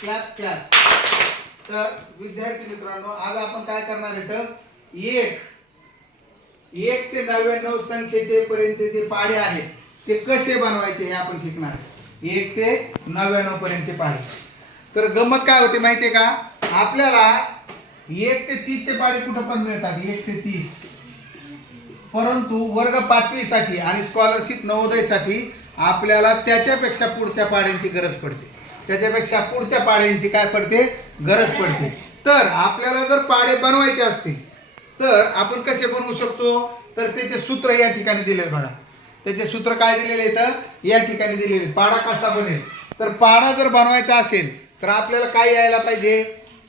Clap clap तर विद्यार्थी मित्रांनो आज आपण काय करणार आहे एक एक ते नव्याण्णव संख्येचे पर्यंतचे जे पाढे आहेत ते कसे बनवायचे हे आपण शिकणार आहे. एक ते नव्याण्णव पर्यंतचे पाढे. तर गंमत काय होते माहितीये का? आपल्याला एक ते तीसचे पाडे कुठं पण मिळतात? एक ते तीस. परंतु वर्ग पाचवीसाठी आणि स्कॉलरशिप नवोदयसाठी आपल्याला त्याच्यापेक्षा पुढच्या पाड्यांची गरज पडते. त्याच्यापेक्षा पुढच्या पाड्यांची काय पडते? गरज पडते. तर आपल्याला जर पाडे बनवायचे असतील तर आपण कसे बनवू शकतो? तर त्याचे सूत्र या ठिकाणी दिले बघा. त्याचे सूत्र काय दिलेले तर या ठिकाणी दिलेले पाडा कसा बनेल? तर पाडा जर बनवायचा असेल तर आपल्याला काय यायला पाहिजे?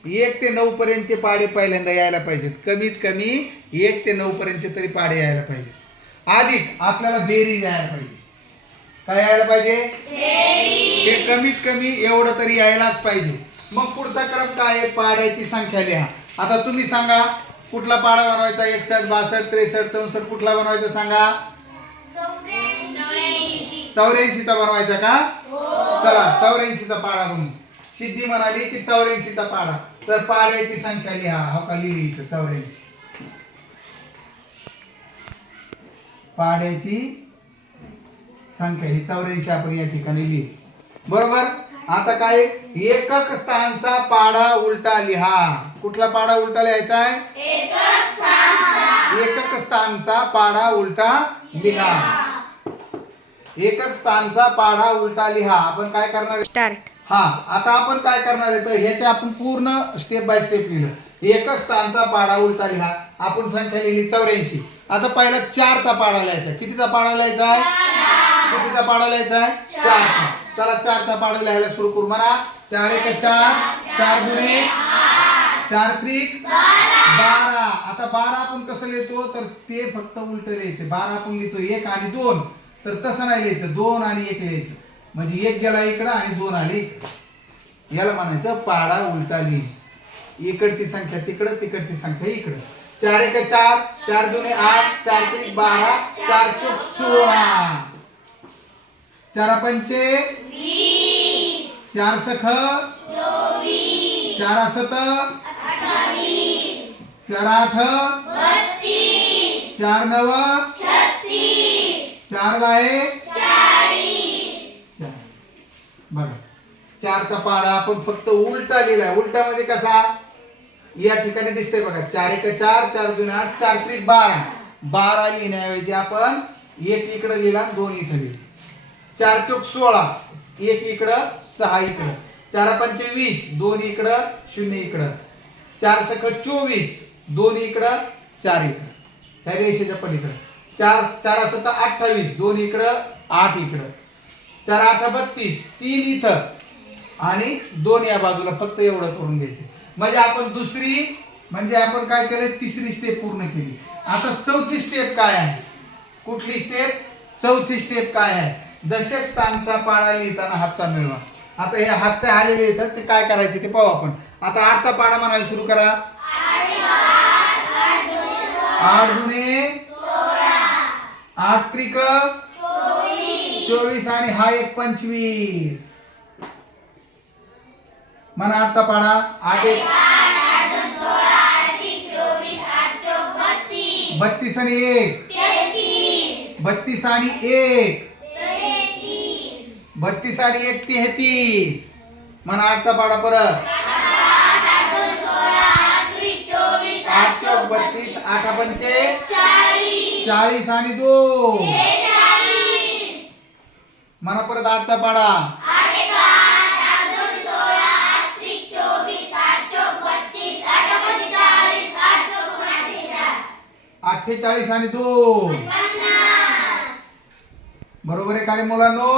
एक ते नऊ पर्यंतचे पाडे पहिल्यांदा यायला पाहिजेत. कमीत कमी एक ते नऊ पर्यंतचे तरी पाडे यायला पाहिजेत. अधिक आपल्याला बेरीज यायला पाहिजे. काय यायला पाहिजे? हे कमीत कमी एवढं तरी यायलाच पाहिजे. मग पुढचा क्रम काय आहे? पाड्याची संख्या लिहा. आता तुम्ही सांगा कुठला पाडा बनवायचा? एकसष्ट बासष्ट त्रेसष्ट चौसष्ट कुठला बनवायचा सांगा? चौऱ्याऐंशीचा बनवायचा का? चला चौऱ्याऐंशीचा पाडा बनवू. सिद्धी म्हणाली की चौऱ्याऐंशीचा पाडा. तर पाड्याची संख्या लिहा. हो का लिहिली इथं? चौऱ्याऐंशी. पाड्याची संख्या ही चौऱ्याऐंशी आपण या ठिकाणी लिहिली. बरोबर? आता काय? एकक स्थानचा पाडा उलटा लिहा. कुठला पाडा उलटा लिहायचा आहे? एकक स्थानचा पाडा उलटा लिहा. एकक स्थानचा पाडा उलटा लिहा. आपण काय करणार? स्टार्ट हा आता आपण काय करणार आहे? तर ह्याचे आपण पूर्ण स्टेप बाय स्टेप लिहिलं. एकक स्थानचा पाडा उलटा लिहा. आपण संख्या लिहिली चौऱ्याऐंशी. आता पहिला चारचा पाडा लिहायचा. कितीचा पाडा लिहायचा आहे? कितीचा पाडा लिहायचा आहे. चार. चला चारचा पाडा लिहायला सुरू करू. म्हणा चार एक चार. चार दुने चार त्रिक. बारा. आता बारा आपण कसं लिहितो? तर ते फक्त उलट लिहायचे. बारा आपण लिहितो एक आणि दोन. तर तसं नाही लिहायचं. दोन आणि एक लिहायचं. म्हणजे एक गेला इकडं आणि दोन आले याला म्हणायचं पाडा उलटा लिहि. इकडची संख्या तिकडं तिकडची संख्या इकडं. चार एक चार. चार दोन्ही आठ. चार त्रिक बारा. चार चौक सोळा. चार पंचे चार सख चार सत चार आठ चार नव चार चार. बघा चारचा पाडा आपण फक्त उलटा लिहिलाय. उलटा म्हणजे कसा? या ठिकाणी दिसतंय बघा. चार एक चार चार दोन आठ चार त्रिक बारा. बारा लिहिण्याऐवजी आपण एक इकडं लिहिला दोन इथं लिहिले. चार चौक सोळा एक इकडं सहा इकडं. चार पंचे वीस दोन इकडं शून्य इकडं. चार सख चोवीस दोन इकडं चार इकडं. ह्या रेषेच्या पलीकडं. चार चार सत्ता अठ्ठावीस दोन इकडं आठ इकडं. चार आठ बत्तीस तीन इथं. आणि दोन या बाजूला फक्त एवढं करून घ्यायचं. म्हणजे आपण दुसरी म्हणजे आपण काय केलं? तिसरी स्टेप पूर्ण केली. आता चौथी स्टेप काय आहे? कुठली स्टेप चौथी स्टेप काय आहे? दशक स्थानचा पाडा लिहिताना हातचा मिळवा. आता हे हातचे आलेले येतात ते काय करायचे ते पाहू आपण. आता आठचा पाडा म्हणायला सुरू करा. आठ गुणे आठ त्रिक चोवीस आणि हा एक पंचवीस. म्हणा आठचा पाडा. आठ एक. बत्तीस आणि एक. बत्तीस आणि एक. बत्तीस आणि एक तेहतीस म्हणा आठचा पाडा परत. आठ चौक बत्तीस आठ पंचे चाळीस आणि दोन. म्हणा परत आठचा पाडा. अठ्ठेचाळीस आणि दोन. बरोबर आहे काय मुलांनो?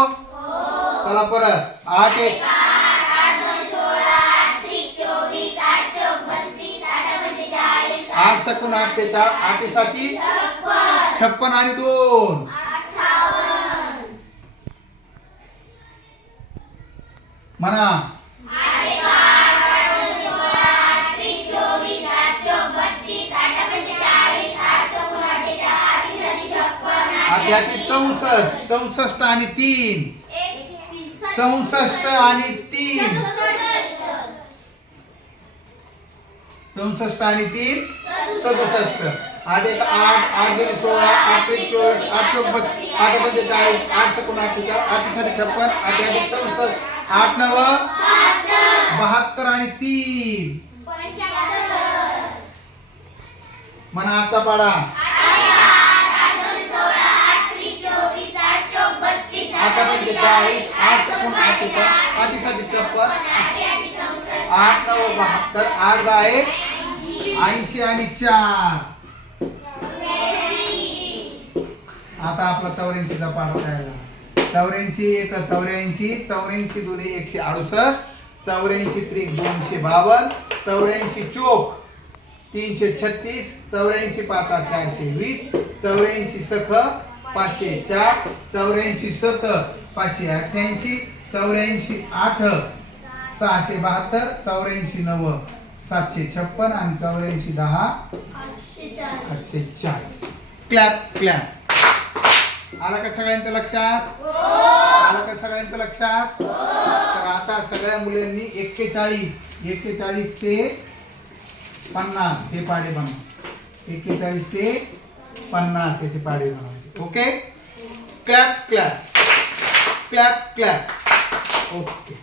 बोला परत. आठ एक. आठ सकून अठ्ठेचाळ आठ साती. छप्पन आणि दोन. म्हणा. चौसष्ट. चौसष्ट आणि तीन. चौसष्ट आणि तीन. चौसष्ट आणि तीन सदुसष्ट. आठ एक आठ आठ दोन सोळा आठ एक चोवीस आठ बत्तीस आठ पंचेचाळीस आठ सकून अठ्ठेचाळीस आठसाठी छप्पन आठ आठ चौसष्ट. आठ नव बहात्तर आणि तीन. म्हणा आठचा पाडा. आठ पंचेचाळीस आठ सकून अठ्ठेचाळीस आठ साधी छप्पन आठ नऊ बहात्तर आठ दहा एक. ऐंशी आणि चार. आता आपला चौऱ्याऐंशीचा पाडा तयार झाला चौऱ्याऐंशी एक चौऱ्याऐंशी चौऱ्याऐंशी दोन्ही एकशे अडुसष्ट चौऱ्याऐंशी त्रिक दोनशे बावन्न चौऱ्याऐंशी चोक तीनशे छत्तीस चौऱ्याऐंशी पाच आठ चारशे वीस चौऱ्याऐंशी सख पाचशे चार चौऱ्याऐंशी सत पाचशे अठ्ठ्याऐंशी चौऱ्याऐंशी आठ सहाशे बहात्तर चौऱ्याऐंशी नव सातशे छप्पन आणि चौऱ्याऐंशी दहा आठशे चाळीस. Clap clap. आला का सगळ्यांच्या लक्षात? आला का सगळ्यांच्या लक्षात? तर आता सगळ्या मुलांनी एक्केचाळीस एक्केचाळीस ते पन्नास हे पाडे बनवा. एक्केचाळीस ते पन्नास याचे पाडे बनवायचे okay clap clap clap clap okay